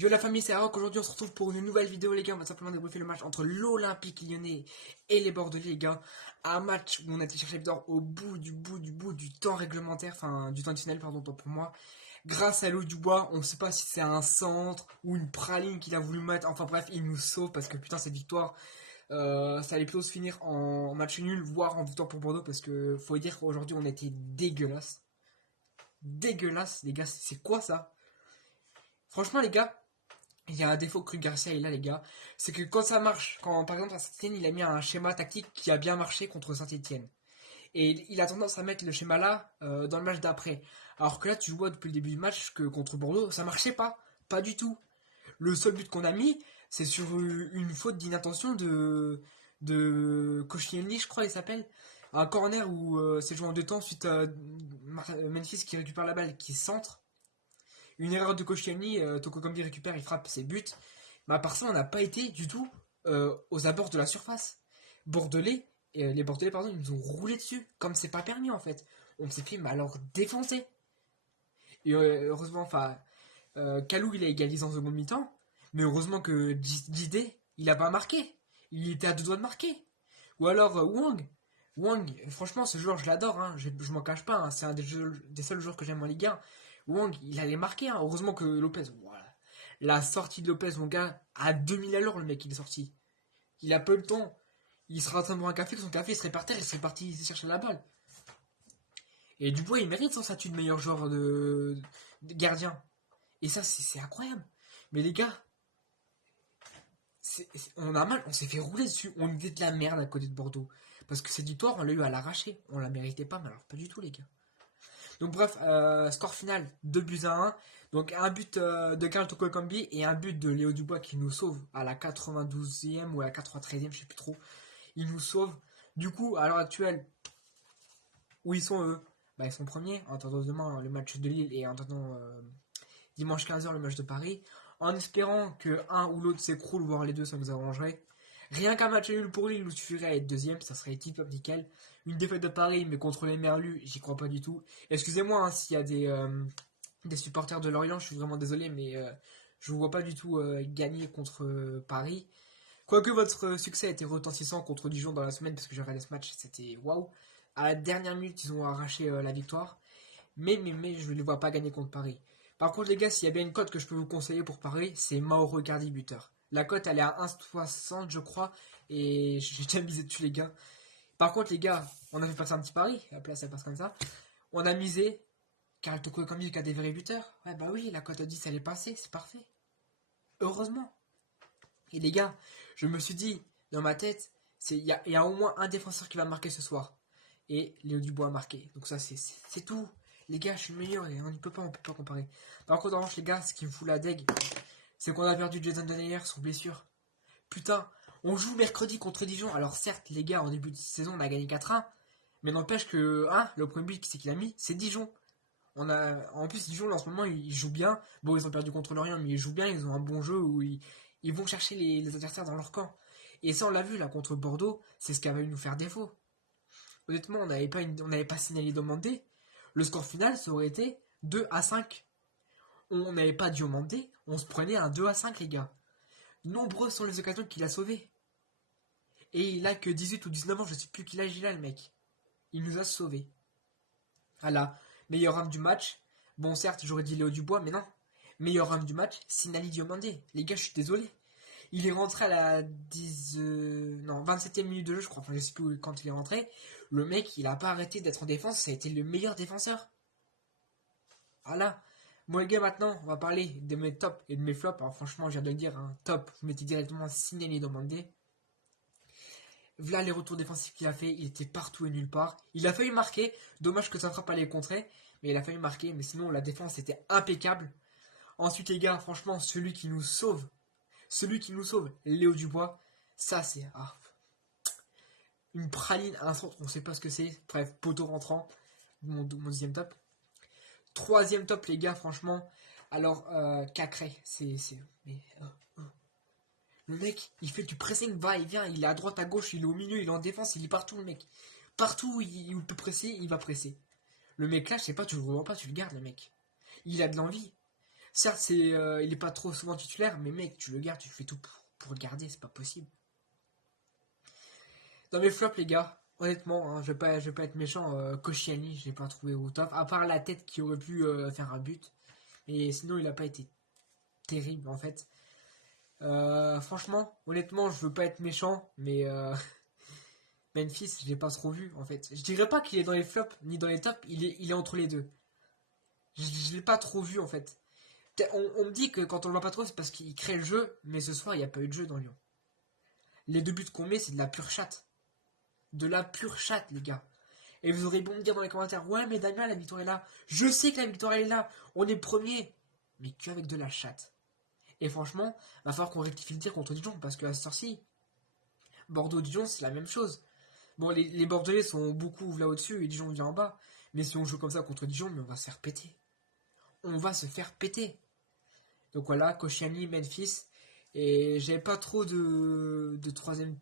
Yo la famille, c'est Aroc. Aujourd'hui on se retrouve pour une nouvelle vidéo les gars. On va simplement débriefer le match entre l'Olympique Lyonnais et les Bordelais les gars. Un match où on a été chercher le victoire au bout du temps réglementaire, enfin du temps additionnel pardon pour moi. Grâce à Léo Dubois, on ne sait pas si c'est un centre ou une praline qu'il a voulu mettre. Enfin bref, il nous sauve parce que putain cette victoire, ça allait plutôt se finir en match nul, voire en victoire pour Bordeaux parce que faut dire qu'aujourd'hui on était dégueulasse. Dégueulasse les gars, c'est quoi ça? Franchement les gars, il y a un défaut que Ruud Garcia il a les gars, c'est que quand ça marche, quand par exemple à Saint-Etienne il a mis un schéma tactique qui a bien marché contre Saint-Etienne, et il a tendance à mettre le schéma là dans le match d'après, alors que là tu vois depuis le début du match que contre Bordeaux ça marchait pas du tout. Le seul but qu'on a mis c'est sur une faute d'inattention de Koscielny je crois il s'appelle, un corner où c'est joué en deux temps suite à Memphis qui récupère la balle qui centre. Une erreur de Koscielny, Toko Kambi récupère, il frappe ses buts. Mais à part ça, on n'a pas été du tout aux abords de la surface. Bordelais, les Bordelais, pardon, ils nous ont roulé dessus, comme c'est pas permis en fait. On s'est fait mais alors défoncer. Et heureusement, enfin, Kalou il a égalisé en seconde mi-temps, mais heureusement que Didé, il a pas marqué. Il était à deux doigts de marquer. Ou alors Wang. Wang, franchement, ce joueur, je l'adore, hein, je m'en cache pas, hein, c'est un des seuls joueurs que j'aime en Ligue 1. Wang, il allait marquer, hein, heureusement que Lopez, voilà. La sortie de Lopez, mon gars, à 2000 à l'heure, le mec, il est sorti. Il a peu le temps. Il sera en train de boire un café, son café il serait par terre, il serait parti chercher la balle. Et Dubois, il mérite son statut de meilleur joueur de gardien. Et ça, c'est incroyable. Mais les gars, on a mal, on s'est fait rouler dessus. On était de la merde à côté de Bordeaux. Parce que cette victoire, on l'a eu à l'arraché. On la méritait pas, mais alors pas du tout, les gars. Donc bref, score final 2 buts à 1. Donc un but de Karl Toko Kambi et un but de Léo Dubois qui nous sauve à la 92e ou à la 93e, je sais plus trop. Il nous sauve. Du coup, à l'heure actuelle, où ils sont eux? Bah ils sont premiers, en attendant demain le match de Lille et en attendant dimanche 15h le match de Paris. En espérant que un ou l'autre s'écroule, voire les deux, ça nous arrangerait. Rien qu'un match nul pour Lille nous suffirait à être deuxième, ça serait tip top nickel. Une défaite de Paris, mais contre les Merlus, j'y crois pas du tout. Excusez-moi hein, s'il y a des supporters de Lorient, je suis vraiment désolé, mais je vous vois pas du tout gagner contre Paris. Quoique votre succès a été retentissant contre Dijon dans la semaine, parce que j'ai regardé ce match, c'était waouh. À la dernière minute, ils ont arraché la victoire. Mais je ne les vois pas gagner contre Paris. Par contre, les gars, s'il y a bien une cote que je peux vous conseiller pour Paris, c'est Mauro Icardi buteur. La cote, elle est à 1,60, je crois, et j'ai déjà misé dessus, les gars. Par contre, les gars, on a fait passer un petit pari, la place, elle passe comme ça. On a misé, car le Toko Kambi qui a des vrais buteurs. Ouais, bah oui, la cote à 10, elle est passée, c'est parfait. Heureusement. Et les gars, je me suis dit, dans ma tête, il y a au moins un défenseur qui va marquer ce soir. Et Léo Dubois a marqué. Donc ça, c'est tout. Les gars, je suis le meilleur et on peut pas comparer. Par contre, en revanche, les gars, ce qui me fout la deg, c'est qu'on a perdu Jason Denayer sur blessure. Putain, on joue mercredi contre Dijon. Alors certes, les gars, en début de saison, on a gagné 4-1. Mais n'empêche que, hein, le premier but, c'est qu'il a mis, c'est Dijon. En plus, Dijon, là, en ce moment, ils jouent bien. Bon, ils ont perdu contre Lorient, mais ils jouent bien. Ils ont un bon jeu où ils vont chercher les adversaires dans leur camp. Et ça, on l'a vu, là, contre Bordeaux, c'est ce qui avait nous faire défaut. Honnêtement, on n'avait pas signalé Diomandé. Le score final, ça aurait été 2-5. On n'avait pas Diomandé, on se prenait un 2-5, les gars. Nombreuses sont les occasions qu'il a sauvées. Et il a que 18 ou 19 ans, je sais plus quel âge il a, le mec. Il nous a sauvés. Voilà, meilleur homme du match. Bon, certes, j'aurais dit Léo Dubois, mais non. Meilleur homme du match, Sinali Diomandé. Les gars, je suis désolé. Il est rentré à la 27e minute de jeu, je crois. Enfin, je sais plus quand il est rentré. Le mec, il a pas arrêté d'être en défense. Ça a été le meilleur défenseur. Voilà. Moi, les gars, maintenant, on va parler de mes tops et de mes flops. Alors, franchement, je viens de le dire, hein, top, vous mettez directement Sinelli demandé. Voilà les retours défensifs qu'il a fait. Il était partout et nulle part. Il a failli marquer. Dommage que ça ne fera pas les contrer. Mais il a failli marquer. Mais sinon, la défense était impeccable. Ensuite, les gars, franchement, celui qui nous sauve, Léo Dubois, ça c'est une praline, un centre, on sait pas ce que c'est. Bref, poteau rentrant, mon deuxième top. Troisième top, les gars, franchement. Alors, Cacré, mais, le mec, il fait du pressing, va et vient, il est à droite, à gauche, il est au milieu, il est en défense, il est partout, le mec. Partout où il peut presser, il va presser. Le mec là, je sais pas, tu le vois pas, tu le gardes, le mec. Il a de l'envie. Certes, il est pas trop souvent titulaire, mais mec, tu le gardes, tu fais tout pour le garder, c'est pas possible. Dans mes flops, les gars, honnêtement, hein, je vais pas être méchant, Koscielny, je l'ai pas trouvé au top, à part la tête qui aurait pu faire un but. Et sinon, il a pas été terrible, en fait. Franchement, honnêtement, je veux pas être méchant, mais Memphis, je l'ai pas trop vu, en fait. Je dirais pas qu'il est dans les flops, ni dans les tops, il est entre les deux. Je l'ai pas trop vu, en fait. On me dit que quand on le voit pas trop, c'est parce qu'il crée le jeu, mais ce soir, il n'y a pas eu de jeu dans Lyon. Les deux buts qu'on met, c'est de la pure chatte. De la pure chatte, les gars. Et vous aurez beau me dire dans les commentaires, ouais, mais Damien, la victoire est là. Je sais que la victoire elle est là. On est premier. Mais qu'avec de la chatte. Et franchement, va falloir qu'on rectifie le tir contre Dijon, parce que à cette heure-ci, Bordeaux-Dijon, c'est la même chose. Bon, les Bordelais sont beaucoup là au-dessus et Dijon vient en bas. Mais si on joue comme ça contre Dijon, mais on va se faire péter. On va se faire péter. Donc voilà, Koscielny, Memphis. Et j'avais pas trop de troisième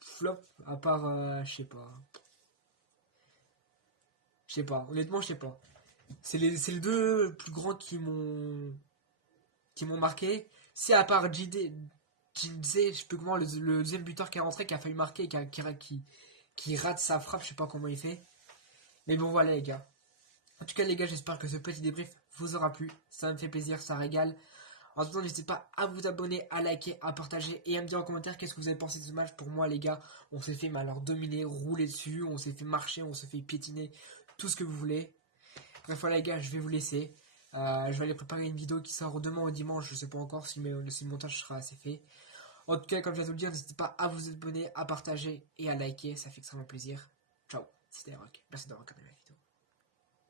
flop, à part, je sais pas. Je sais pas, honnêtement, je sais pas. C'est les deux plus grands qui m'ont marqué. C'est à part JD, je sais plus comment, le deuxième buteur qui est rentré, qui a failli marquer, qui rate sa frappe, je sais pas comment il fait. Mais bon, voilà, les gars. En tout cas, les gars, j'espère que ce petit débrief vous aura plu. Ça me fait plaisir, ça régale. En tout cas, n'hésitez pas à vous abonner, à liker, à partager et à me dire en commentaire qu'est-ce que vous avez pensé de ce match. Pour moi, les gars, on s'est fait alors dominer, rouler dessus, on s'est fait marcher, on se fait piétiner, tout ce que vous voulez. Bref, voilà, les gars, je vais vous laisser. Je vais aller préparer une vidéo qui sort demain ou dimanche, je sais pas encore si le montage sera assez fait. En tout cas, comme je viens de vous le dire, n'hésitez pas à vous abonner, à partager et à liker, ça fait extrêmement plaisir. Ciao, c'était Rock. Merci d'avoir regardé ma vidéo.